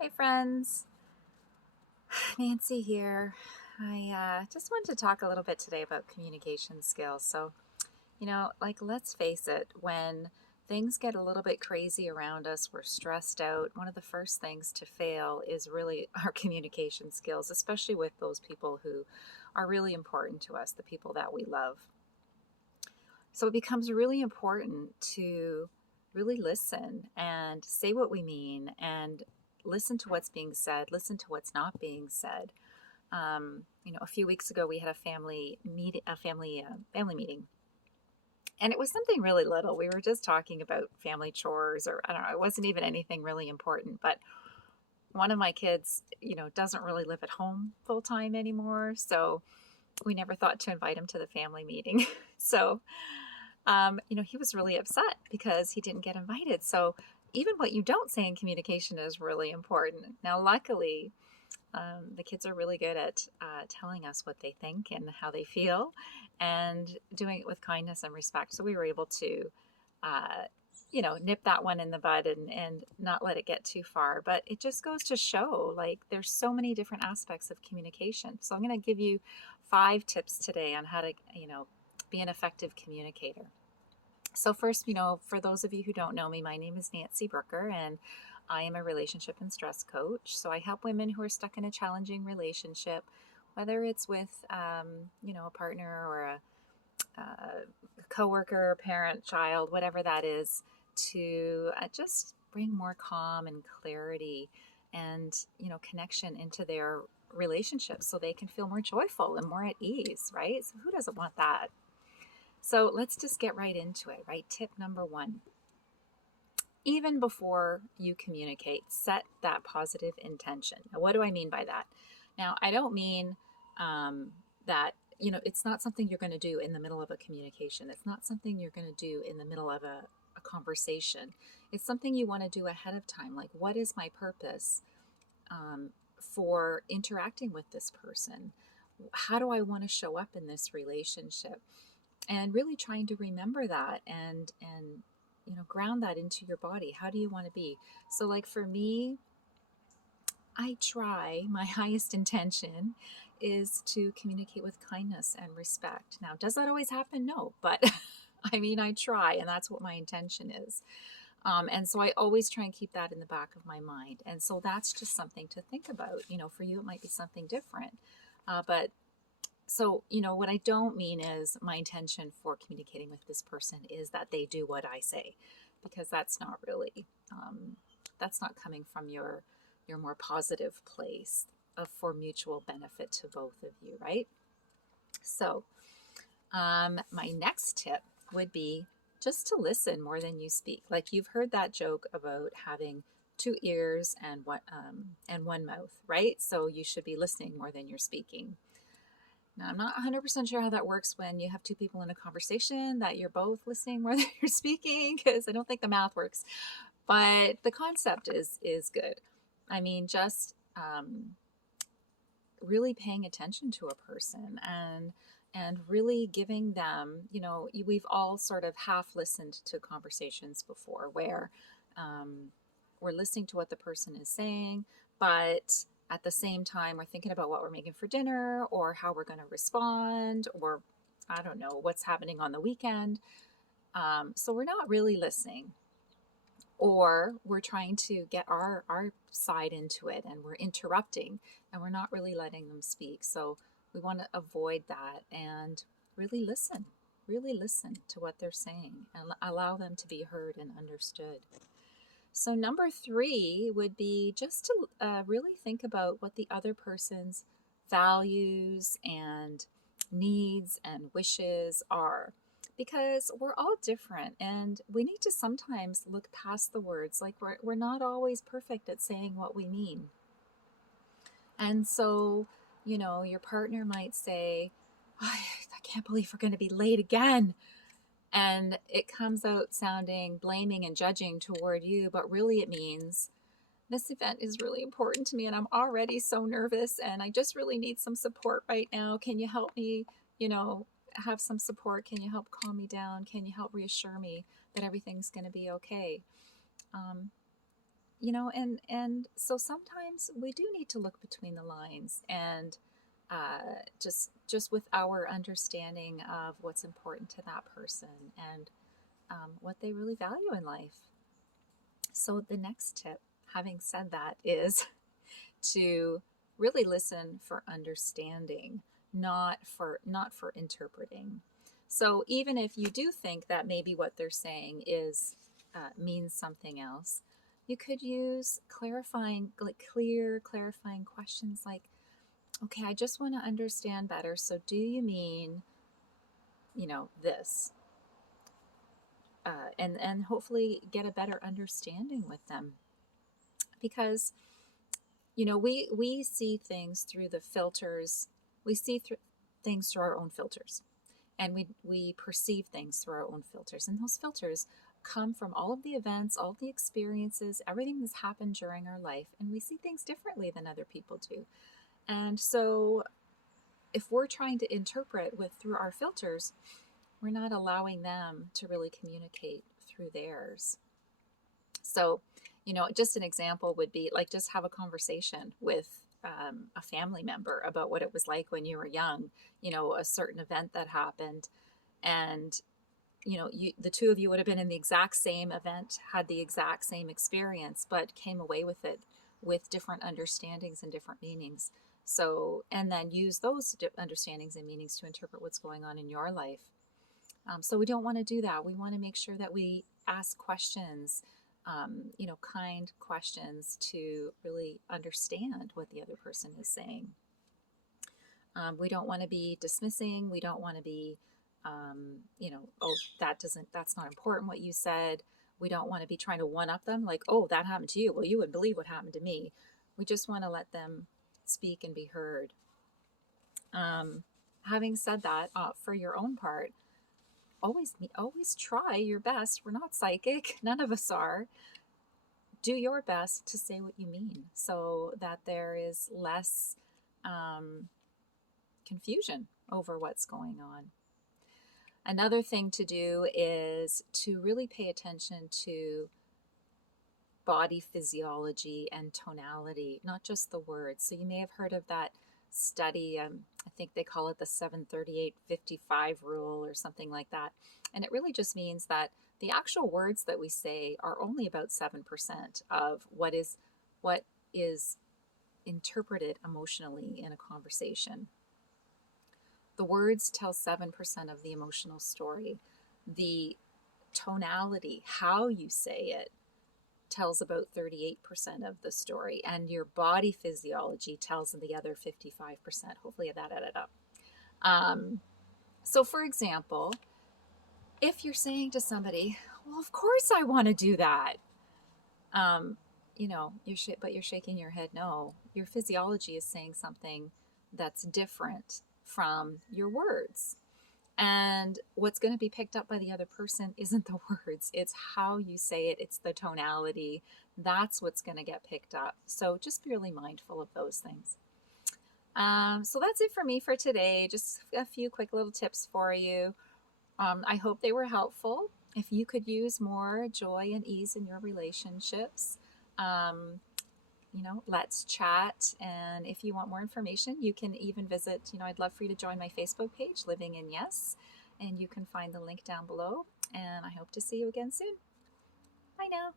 Hey friends, Nancy here. I just wanted to talk a little bit today about communication skills. Let's face it, when things get a little bit crazy around us, we're stressed out. One of the first things to fail is really our communication skills, especially with those people who are really important to us, the people that we love. So it becomes really important to really listen and say what we mean and listen to what's being said, listen to what's not being said. A few weeks ago we had a family meeting, and it was something really little. We were just talking about family chores, or I don't know. It wasn't even anything really important, but one of my kids, doesn't really live at home full time anymore, so we never thought to invite him to the family meeting. So he was really upset because he didn't get invited. So even what you don't say in communication is really important. Now, luckily, the kids are really good at telling us what they think and how they feel and doing it with kindness and respect. So we were able to, nip that one in the bud and not let it get too far. But it just goes to show, like, there's so many different aspects of communication. So I'm going to give you 5 tips today on how to, be an effective communicator. So first, for those of you who don't know me, my name is Nancy Brooker, and I am a relationship and stress coach. So I help women who are stuck in a challenging relationship, whether it's with, a partner or a coworker, parent, child, whatever that is, to just bring more calm and clarity and, connection into their relationships so they can feel more joyful and more at ease, right? So who doesn't want that? So let's just get right into it, right? Tip number 1. Even before you communicate, set that positive intention. Now, what do I mean by that? Now, I don't mean that, it's not something you're going to do in the middle of a communication. It's not something you're going to do in the middle of a conversation. It's something you want to do ahead of time. Like, what is my purpose for interacting with this person? How do I want to show up in this relationship? And really trying to remember that and ground that into your body. How do you want to be? So, like, for me, I try, my highest intention is to communicate with kindness and respect. Now, does that always happen? No, but I try, and that's what my intention is. And so I always try and keep that in the back of my mind. And so that's just something to think about. For you, it might be something different. But so, what I don't mean is my intention for communicating with this person is that they do what I say, because that's not really, that's not coming from your more positive place of for mutual benefit to both of you, right? So, my next tip would be just to listen more than you speak. Like, you've heard that joke about having 2 ears and one mouth, right? So you should be listening more than you're speaking. Now, I'm not 100% sure how that works when you have 2 people in a conversation, that you're both listening more than you're speaking, because I don't think the math works. But the concept is good. Just really paying attention to a person and really giving them, we've all sort of half listened to conversations before where we're listening to what the person is saying, but at the same time, we're thinking about what we're making for dinner or how we're going to respond, or I don't know, what's happening on the weekend. So we're not really listening, or we're trying to get our side into it and we're interrupting and we're not really letting them speak. So we want to avoid that and really listen to what they're saying and allow them to be heard and understood. So number 3 would be just to really think about what the other person's values and needs and wishes are, because we're all different and we need to sometimes look past the words. Like, we're not always perfect at saying what we mean. And so, your partner might say, "Oh, I can't believe we're going to be late again." And it comes out sounding blaming and judging toward you, but really it means, this event is really important to me and I'm already so nervous and I just really need some support right now. Can you help me, have some support? Can you help calm me down? Can you help reassure me that everything's going to be okay? Um, and so sometimes we do need to look between the lines and just with our understanding of what's important to that person and what they really value in life. So the next tip, having said that, is to really listen for understanding, not for interpreting. So even if you do think that maybe what they're saying is means something else, you could use clarifying questions like, okay, I just want to understand better. So do you mean, this? And hopefully get a better understanding with them, because we see things through the filters. We see things through our own filters, and we perceive things through our own filters, and those filters come from all of the events, all of the experiences, everything that's happened during our life, and we see things differently than other people do. And so if we're trying to interpret through our filters, we're not allowing them to really communicate through theirs. So, just an example would be like, just have a conversation with a family member about what it was like when you were young, a certain event that happened. And, the two of you would have been in the exact same event, had the exact same experience, but came away with it with different understandings and different meanings. So, and then use those understandings and meanings to interpret what's going on in your life. So we don't want to do that. We want to make sure that we ask questions, kind questions to really understand what the other person is saying. We don't want to be dismissing. We don't want to be, oh, that's not important what you said. We don't want to be trying to one up them like, oh, that happened to you. Well, you wouldn't believe what happened to me. We just want to let them speak and be heard. Having said that, for your own part, always try your best. We're not psychic. None of us are. Do your best to say what you mean so that there is less confusion over what's going on. Another thing to do is to really pay attention to body physiology and tonality, not just the words. So you may have heard of that study. I think they call it the 738-55 rule or something like that. And it really just means that the actual words that we say are only about 7% of what is interpreted emotionally in a conversation. The words tell 7% of the emotional story. The tonality, how you say it, tells about 38% of the story, and your body physiology tells the other 55%. Hopefully that added up. So for example, if you're saying to somebody, well, of course I want to do that, but you're shaking your head no. Your physiology is saying something that's different from your words. And what's going to be picked up by the other person isn't the words, it's how you say it, it's the tonality. That's what's going to get picked up. So just be really mindful of those things. So that's it for me for today. Just a few quick little tips for you. I hope they were helpful. If you could use more joy and ease in your relationships, let's chat. And if you want more information, you can even visit, I'd love for you to join my Facebook page, Living in Yes, and you can find the link down below. And I hope to see you again soon. Bye now.